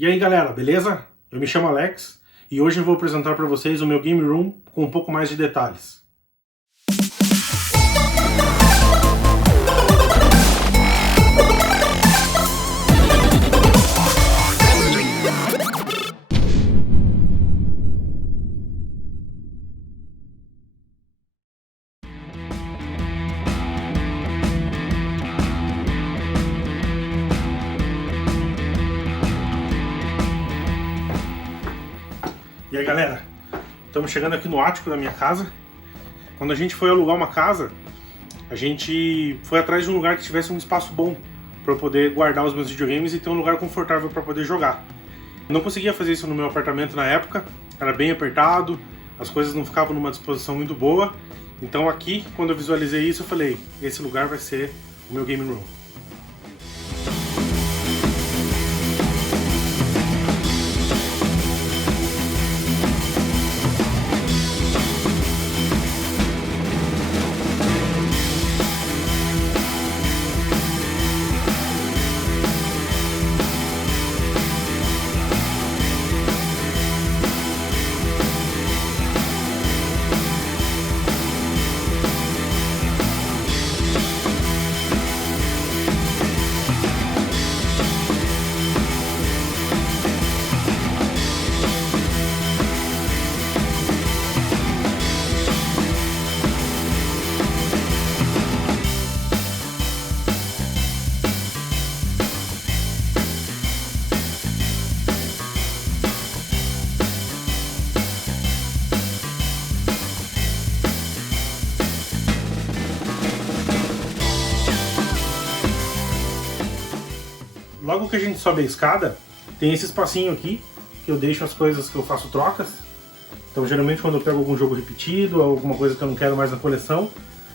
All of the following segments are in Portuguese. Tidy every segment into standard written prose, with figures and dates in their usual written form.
E aí galera, beleza? Eu me chamo Alex e hoje eu vou apresentar para vocês o meu Game Room com um pouco mais de detalhes. E aí galera, estamos chegando aqui no ático da minha casa. Quando a gente foi alugar uma casa, a gente foi atrás de um lugar que tivesse um espaço bom para eu poder guardar os meus videogames e ter um lugar confortável para poder jogar. Não conseguia fazer isso no meu apartamento na época, era bem apertado, as coisas não ficavam numa disposição muito boa. Então aqui, quando eu visualizei isso, eu falei, esse lugar vai ser o meu Game Room. Logo que a gente sobe a escada, tem esse espacinho aqui, que eu deixo as coisas que eu faço trocas. Então geralmente quando eu pego algum jogo repetido, alguma coisa que eu não quero mais na coleção,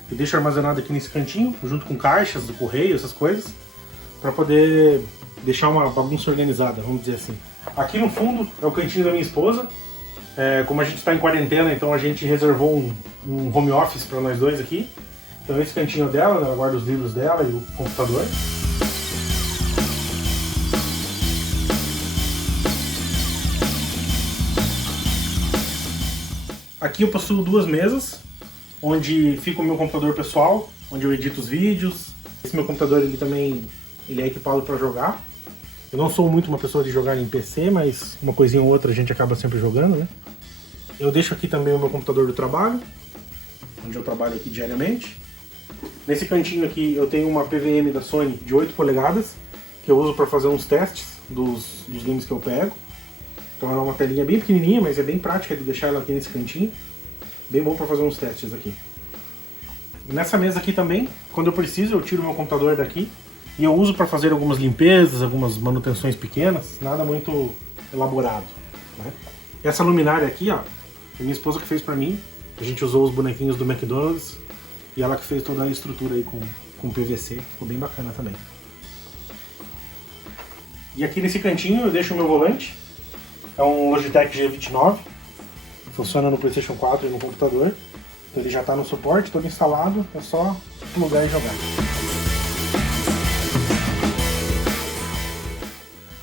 eu deixo armazenado aqui nesse cantinho, junto com caixas do correio, essas coisas, para poder deixar uma bagunça organizada, vamos dizer assim. Aqui no fundo é o cantinho da minha esposa. Como a gente está em quarentena, então a gente reservou um home office para nós dois aqui. Então esse cantinho é dela, ela guarda os livros dela e o computador. Aqui eu possuo duas mesas, onde fica o meu computador pessoal, onde eu edito os vídeos. Esse meu computador ele é equipado para jogar. Eu não sou muito uma pessoa de jogar em PC, mas uma coisinha ou outra a gente acaba sempre jogando, né? Eu deixo aqui também o meu computador do trabalho, onde eu trabalho aqui diariamente. Nesse cantinho aqui eu tenho uma PVM da Sony de 8 polegadas, que eu uso para fazer uns testes dos games que eu pego. Então ela é uma telinha bem pequenininha, mas é bem prática de deixar ela aqui nesse cantinho. Bem bom para fazer uns testes aqui. Nessa mesa aqui também, quando eu preciso, eu tiro meu computador daqui e eu uso para fazer algumas limpezas, algumas manutenções pequenas, nada muito elaborado, né? Essa luminária aqui, ó, é minha esposa que fez para mim. A gente usou os bonequinhos do McDonald's e ela que fez toda a estrutura aí com PVC, ficou bem bacana também. E aqui nesse cantinho eu deixo o meu volante. É um Logitech G29, funciona no PlayStation 4 e no computador. Então ele já está no suporte, todo instalado, é só plugar e jogar.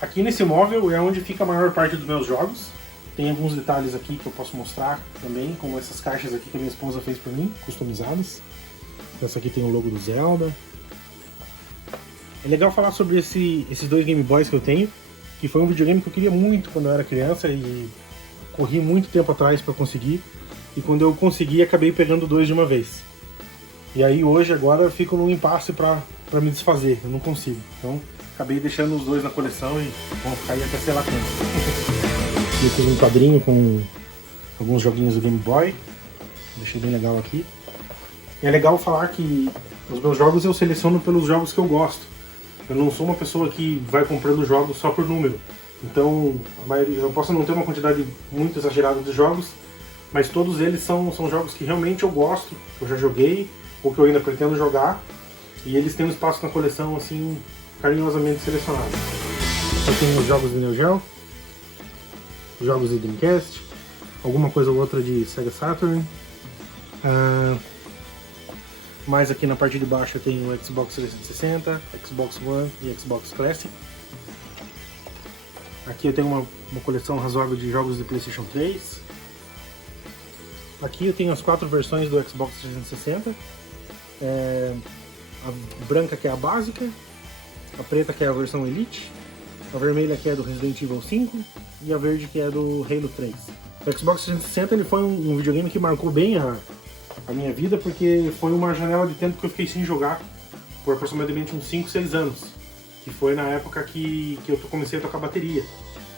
Aqui nesse móvel é onde fica a maior parte dos meus jogos. Tem alguns detalhes aqui que eu posso mostrar também, como essas caixas aqui que a minha esposa fez para mim, customizadas. Essa aqui tem o logo do Zelda. É legal falar sobre esses dois Game Boys que eu tenho, que foi um videogame que eu queria muito quando eu era criança e corri muito tempo atrás para conseguir. E quando eu consegui, acabei pegando dois de uma vez. E aí hoje, agora, eu fico num impasse para me desfazer, eu não consigo. Então, acabei deixando os dois na coleção e vão ficar aí até sei lá quando. Eu fiz um quadrinho com alguns joguinhos do Game Boy, deixei bem legal aqui. E é legal falar que os meus jogos eu seleciono pelos jogos que eu gosto. Eu não sou uma pessoa que vai comprando jogos só por número. Então, a maioria, eu posso não ter uma quantidade muito exagerada de jogos, mas todos eles são jogos que realmente eu gosto, que eu já joguei, ou que eu ainda pretendo jogar, e eles têm um espaço na coleção, assim, carinhosamente selecionado. Eu tenho os jogos do Neo Geo, os jogos do Dreamcast, alguma coisa ou outra de Sega Saturn. Mais aqui na parte de baixo eu tenho o Xbox 360, Xbox One e Xbox Classic. Aqui eu tenho uma coleção razoável de jogos de PlayStation 3. Aqui eu tenho as 4 versões do Xbox 360. A branca que é a básica, a preta que é a versão Elite, a vermelha que é do Resident Evil 5 e a verde que é do Halo 3. O Xbox 360 ele foi um videogame que marcou bem a minha vida, porque foi uma janela de tempo que eu fiquei sem jogar por aproximadamente uns 5, 6 anos, que foi na época que eu comecei a tocar bateria.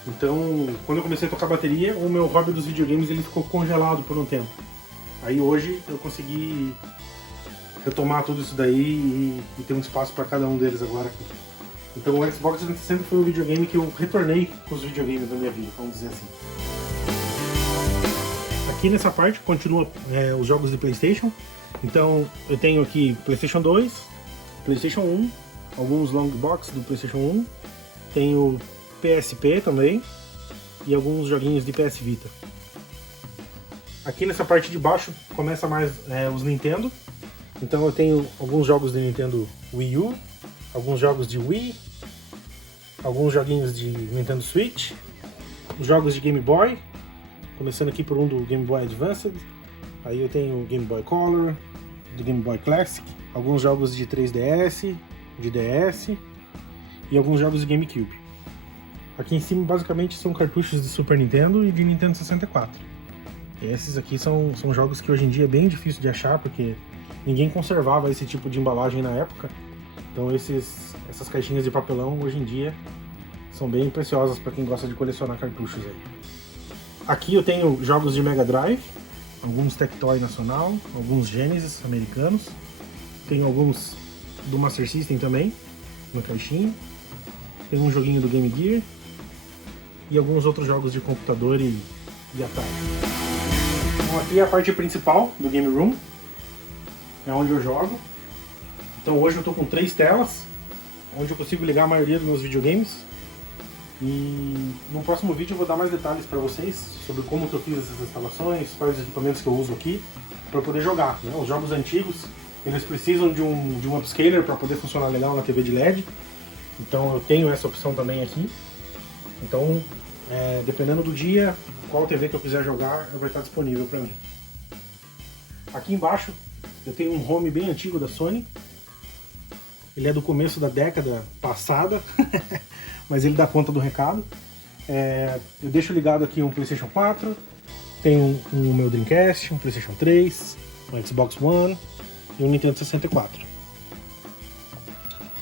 Então, quando eu comecei a tocar bateria, o meu hobby dos videogames ele ficou congelado por um tempo. Aí hoje eu consegui retomar tudo isso daí e ter um espaço para cada um deles agora aqui. Então o Xbox 360 foi o videogame que eu retornei com os videogames da minha vida, vamos dizer assim. Aqui nessa parte continua os jogos de PlayStation. Então eu tenho aqui PlayStation 2, PlayStation 1, alguns long box do PlayStation 1, tenho PSP também e alguns joguinhos de PS Vita. Aqui nessa parte de baixo começa mais os Nintendo. Então eu tenho alguns jogos de Nintendo Wii U, alguns jogos de Wii, alguns joguinhos de Nintendo Switch, os jogos de Game Boy, começando aqui por um do Game Boy Advance, aí eu tenho o Game Boy Color, do Game Boy Classic, alguns jogos de 3DS, de DS e alguns jogos de GameCube. Aqui em cima basicamente são cartuchos de Super Nintendo e de Nintendo 64. E esses aqui são jogos que hoje em dia é bem difícil de achar, porque ninguém conservava esse tipo de embalagem na época. Então essas caixinhas de papelão hoje em dia são bem preciosas para quem gosta de colecionar cartuchos aí. Aqui eu tenho jogos de Mega Drive, alguns Tectoy nacional, alguns Genesis americanos, tenho alguns do Master System também, na caixinha, tem um joguinho do Game Gear e alguns outros jogos de computador e Atari. Então aqui é a parte principal do Game Room, é onde eu jogo. Então hoje eu estou com 3 telas, onde eu consigo ligar a maioria dos meus videogames. E no próximo vídeo eu vou dar mais detalhes para vocês sobre como que eu fiz essas instalações, quais os equipamentos que eu uso aqui para poder jogar, né? Os jogos antigos, eles precisam de um upscaler para poder funcionar legal na TV de LED. Então eu tenho essa opção também aqui. Então, dependendo do dia, qual TV que eu quiser jogar, vai estar disponível para mim. Aqui embaixo eu tenho um home bem antigo da Sony. Ele é do começo da década passada, mas ele dá conta do recado. Eu deixo ligado aqui um PlayStation 4, tenho um meu Dreamcast, um PlayStation 3, um Xbox One e um Nintendo 64.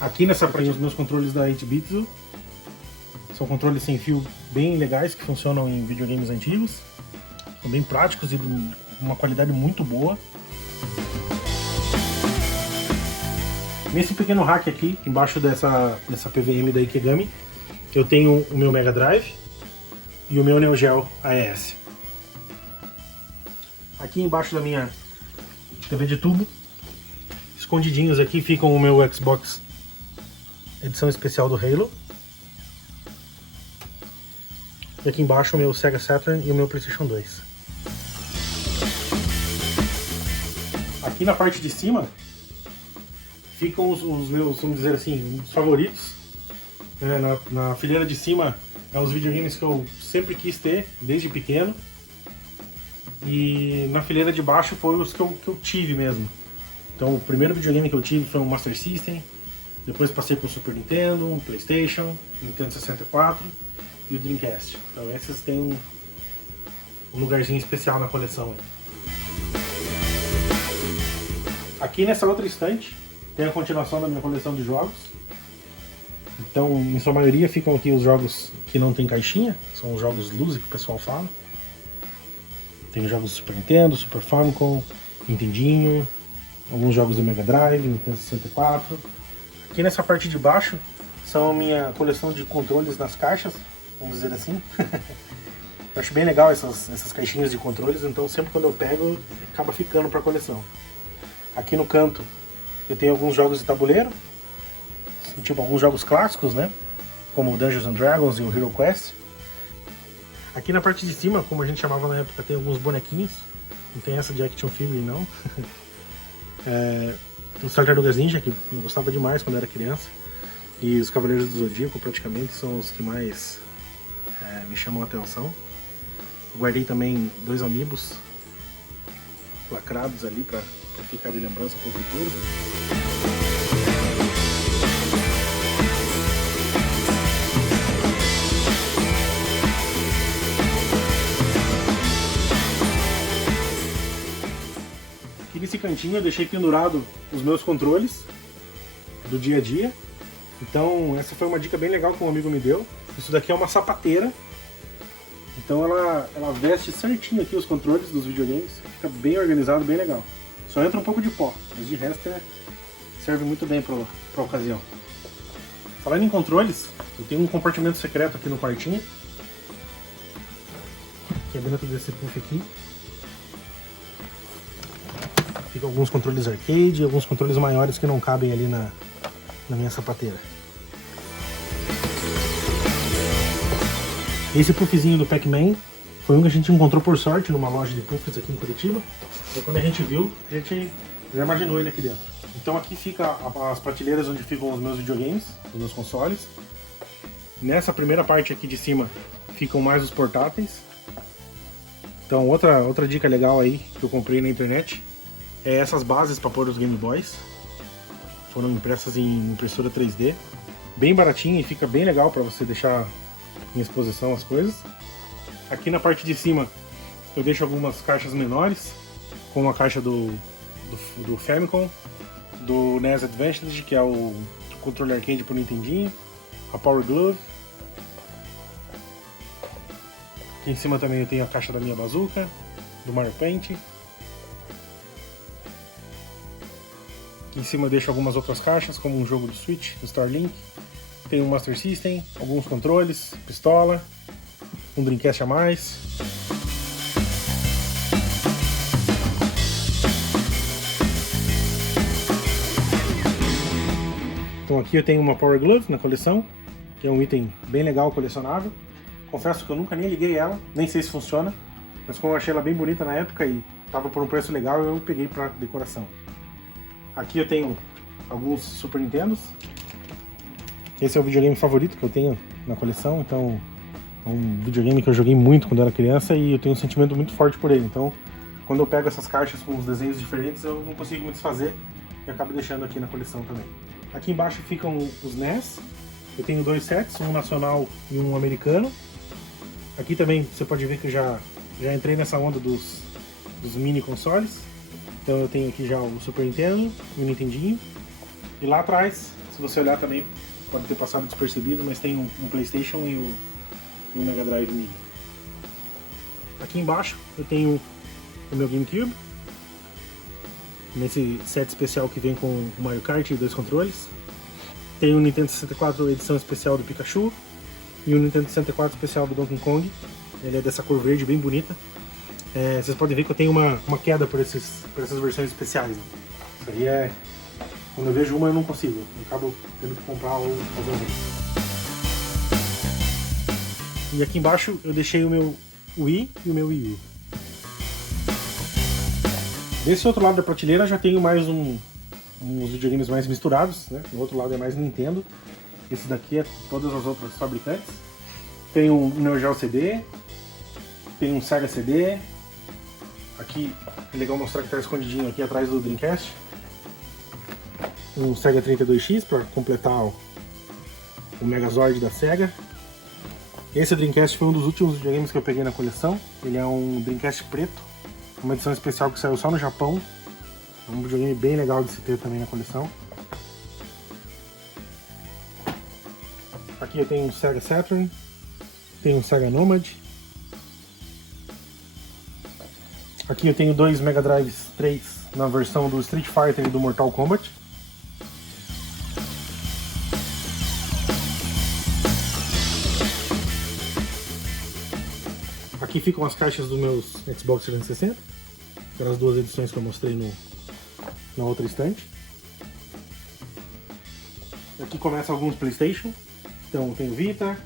Aqui nessa parte os meus controles da 8-bit. São controles sem fio bem legais que funcionam em videogames antigos. São bem práticos e de uma qualidade muito boa. Nesse pequeno rack aqui, embaixo dessa PVM da Ikegami, eu tenho o meu Mega Drive e o meu Neo Geo AES. Aqui embaixo da minha TV de tubo, escondidinhos aqui, ficam o meu Xbox edição especial do Halo. E aqui embaixo o meu Sega Saturn e o meu PlayStation 2. Aqui na parte de cima ficam os meus, vamos dizer assim, os favoritos. Na fileira de cima os videogames que eu sempre quis ter, desde pequeno. E na fileira de baixo foram os que eu tive mesmo. Então o primeiro videogame que eu tive foi um Master System. Depois passei por Super Nintendo, um PlayStation, Nintendo 64 e o Dreamcast. Então esses têm um lugarzinho especial na coleção. Aqui nessa outra estante tem a continuação da minha coleção de jogos. Então, em sua maioria, ficam aqui os jogos que não tem caixinha, são os jogos luz que o pessoal fala. Tem jogos do Super Nintendo, Super Famicom, Nintendinho, alguns jogos do Mega Drive, Nintendo 64. Aqui nessa parte de baixo são a minha coleção de controles nas caixas, vamos dizer assim. Eu acho bem legal essas caixinhas de controles, então sempre quando eu pego, acaba ficando para a coleção. Aqui no canto eu tenho alguns jogos de tabuleiro, tipo alguns jogos clássicos, né? Como o Dungeons and Dragons e o Hero Quest. Aqui na parte de cima, como a gente chamava na época, tem alguns bonequinhos. Não tem essa de Action Figure, não. Os Tartarugas Ninja, que eu gostava demais quando era criança. E os Cavaleiros do Zodíaco, praticamente, são os que mais me chamou a atenção. Guardei também 2 amiibos lacrados ali para ficar de lembrança para o futuro. Aqui nesse cantinho eu deixei pendurado os meus controles do dia a dia. Então essa foi uma dica bem legal que um amigo me deu. Isso daqui é uma sapateira. Então ela veste certinho aqui os controles dos videogames. Fica bem organizado, bem legal. Só entra um pouco de pó, mas de resto serve muito bem para a ocasião. Falando em controles, eu tenho um compartimento secreto aqui no quartinho. Que é dentro desse puff aqui. Fica alguns controles arcade e alguns controles maiores que não cabem ali na minha sapateira. Esse puffzinho do Pac-Man foi um que a gente encontrou por sorte numa loja de puffs aqui em Curitiba. E quando a gente viu, a gente já imaginou ele aqui dentro. Então aqui fica as prateleiras onde ficam os meus videogames, os meus consoles. Nessa primeira parte aqui de cima ficam mais os portáteis. Então outra dica legal aí que eu comprei na internet é essas bases para pôr os Game Boys. Foram impressas em impressora 3D. Bem baratinho e fica bem legal para você deixar em exposição as coisas. Aqui na parte de cima eu deixo algumas caixas menores, como a caixa do Famicom, do NES Advantage, que é o controle arcade pro Nintendinho, a Power Glove. Aqui em cima também eu tenho a caixa da minha Bazooka, do Mario Paint. Aqui em cima eu deixo algumas outras caixas, como um jogo do Switch, do Starlink. Tem um Master System, alguns controles, pistola, um Dreamcast a mais. Então aqui eu tenho uma Power Glove na coleção, que é um item bem legal, colecionável. Confesso que eu nunca nem liguei ela, nem sei se funciona, mas como eu achei ela bem bonita na época e estava por um preço legal, eu peguei para decoração. Aqui eu tenho alguns Super Nintendos. Esse é o videogame favorito que eu tenho na coleção, então é um videogame que eu joguei muito quando era criança e eu tenho um sentimento muito forte por ele. Então, quando eu pego essas caixas com os desenhos diferentes, eu não consigo me desfazer e acabo deixando aqui na coleção também. Aqui embaixo ficam os NES. Eu tenho 2 sets, um nacional e um americano. Aqui também você pode ver que eu já entrei nessa onda dos mini consoles. Então eu tenho aqui já o Super Nintendo, o Nintendinho. E lá atrás, se você olhar também, pode ter passado despercebido, mas tem um PlayStation e um Mega Drive Mini. Aqui embaixo eu tenho o meu GameCube, nesse set especial que vem com o Mario Kart e 2 controles. Tem o Nintendo 64 edição especial do Pikachu e o Nintendo 64 especial do Donkey Kong. Ele é dessa cor verde bem bonita. Vocês podem ver que eu tenho uma queda por essas versões especiais, né? Isso aí é... Quando eu vejo uma eu não consigo, eu acabo tendo que comprar ou fazer um. E aqui embaixo eu deixei o meu Wii e o meu Wii U. Desse outro lado da prateleira já tenho mais uns videogames mais misturados, né? No outro lado é mais Nintendo. Esse daqui é todas as outras fabricantes. Tem um Neo Geo CD, tem um Sega CD. Aqui é legal mostrar que está escondidinho aqui atrás do Dreamcast. Um Sega 32X para completar o Megazord da Sega. Esse Dreamcast foi um dos últimos videogames que eu peguei na coleção. Ele é um Dreamcast preto, uma edição especial que saiu só no Japão. É um videogame bem legal de se ter também na coleção. Aqui eu tenho um Sega Saturn, tenho um Sega Nomad. Aqui eu tenho 2 Mega Drives 3 na versão do Street Fighter e do Mortal Kombat. Aqui ficam as caixas dos meus Xbox 360, aquelas 2 edições que eu mostrei na outra estante. Aqui começa alguns PlayStation. Então tem o Vita,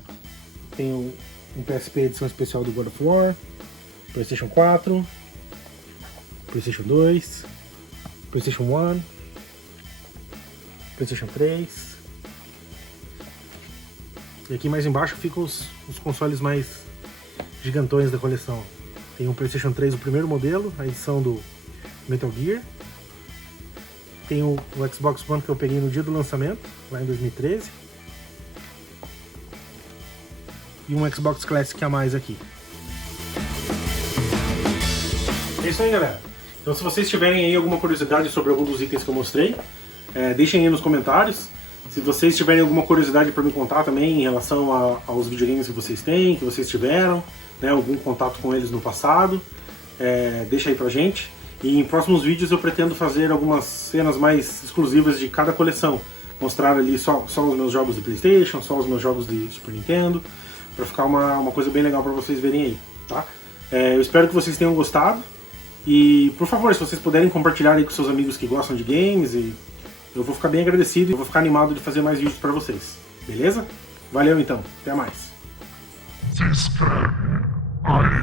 tem um PSP edição especial do God of War, PlayStation 4, PlayStation 2, PlayStation 1, PlayStation 3, E aqui mais embaixo ficam os consoles mais gigantões da coleção. Tem o PlayStation 3, o primeiro modelo, a edição do Metal Gear. Tem o Xbox One que eu peguei no dia do lançamento, lá em 2013. E um Xbox Classic a mais aqui. É isso aí, galera. Então se vocês tiverem aí alguma curiosidade sobre algum dos itens que eu mostrei, deixem aí nos comentários. Se vocês tiverem alguma curiosidade para me contar também em relação aos videogames que vocês têm, que vocês tiveram, né, algum contato com eles no passado, deixa aí pra gente. E em próximos vídeos eu pretendo fazer algumas cenas mais exclusivas de cada coleção. Mostrar ali só os meus jogos de PlayStation, só os meus jogos de Super Nintendo, para ficar uma coisa bem legal para vocês verem aí, tá? Eu espero que vocês tenham gostado. E, por favor, se vocês puderem compartilhar aí com seus amigos que gostam de games, eu vou ficar bem agradecido e eu vou ficar animado de fazer mais vídeos para vocês. Beleza? Valeu então, até mais. Se inscreve aí.